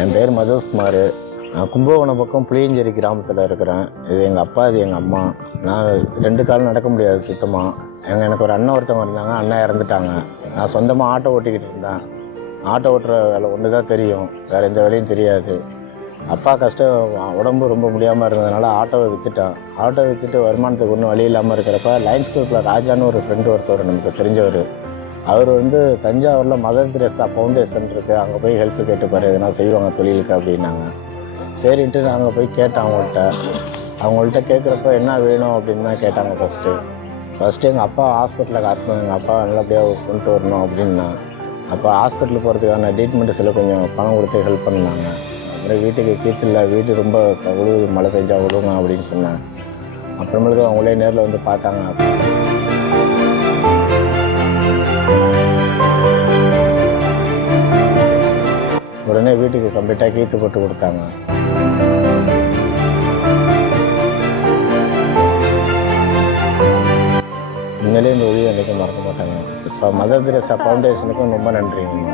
என் பேர் மதோஸ்குமார். நான் கும்பகோணம் பக்கம் புளியஞ்சேரி கிராமத்தில் இருக்கிறேன். இது எங்கள் அப்பா, இது எங்கள் அம்மா. நான் 2 காலும் நடக்க முடியாது சுத்தமாக. எனக்கு ஒரு அண்ணன் ஒருத்தவங்க இருந்தாங்க. அண்ணன் இறந்துட்டாங்க. நான் சொந்தமாக ஆட்டோ ஓட்டிக்கிட்டு இருந்தேன். ஆட்டோ ஓட்டுற வேலை ஒன்று தான் தெரியும், வேறு எந்த வேலையும் தெரியாது. அப்பா உடம்பு ரொம்ப முடியாமல் இருந்ததுனால ஆட்டோவை விற்றுட்டேன். ஆட்டோ விற்றுட்டு வருமானத்துக்கு ஒன்றும் வழி இல்லாமல் இருக்கிறப்ப லயன்ஸ் கிளப்பில் ராஜான்னு ஒரு ஃப்ரெண்டு ஒருத்தவர் நமக்கு தெரிஞ்சவர். அவர் தஞ்சாவூரில் மதர் தெரேசா ஃபவுண்டேஷன் இருக்குது, அங்கே போய் ஹெல்ப் கேட்டுப்பார், எதனா செய்வாங்க தொழிலுக்கு அப்படின்னாங்க. சரின்ட்டு நாங்கள் போய் கேட்டோம் அவங்கள்ட்ட கேட்குறப்ப என்ன வேணும் அப்படின்னு தான் கேட்டாங்க. ஃபஸ்ட்டு எங்கள் அப்பா ஹாஸ்பிட்டலில் காட்டணும், எங்கள் அப்பா நல்லபடியாக கொண்டு வரணும் அப்படின்னா. அப்போ ஹாஸ்பிட்டலுக்கு போகிறதுக்கான ட்ரீட்மெண்ட்டு சில கொஞ்சம் பணம் கொடுத்து ஹெல்ப் பண்ணாங்க. அப்புறம் வீட்டுக்கு கீழ்த்தில்லை, வீடு ரொம்ப உழுவுது, மழை பெஞ்சா விழுங்க அப்படின்னு சொன்னேன். அப்புறமேலுக்கு அவங்களே நேரில் வந்து பார்த்தாங்க. உடனே வீட்டுக்கு கம்ப்ளீட்டாக கீற்று போட்டு கொடுத்தாங்க. உண்மையிலே இந்த உதவி என்றைக்கும் மறக்க மாட்டாங்க. இப்போ மதர் தெரேசா ஃபவுண்டேஷனுக்கும் ரொம்ப நன்றிங்க.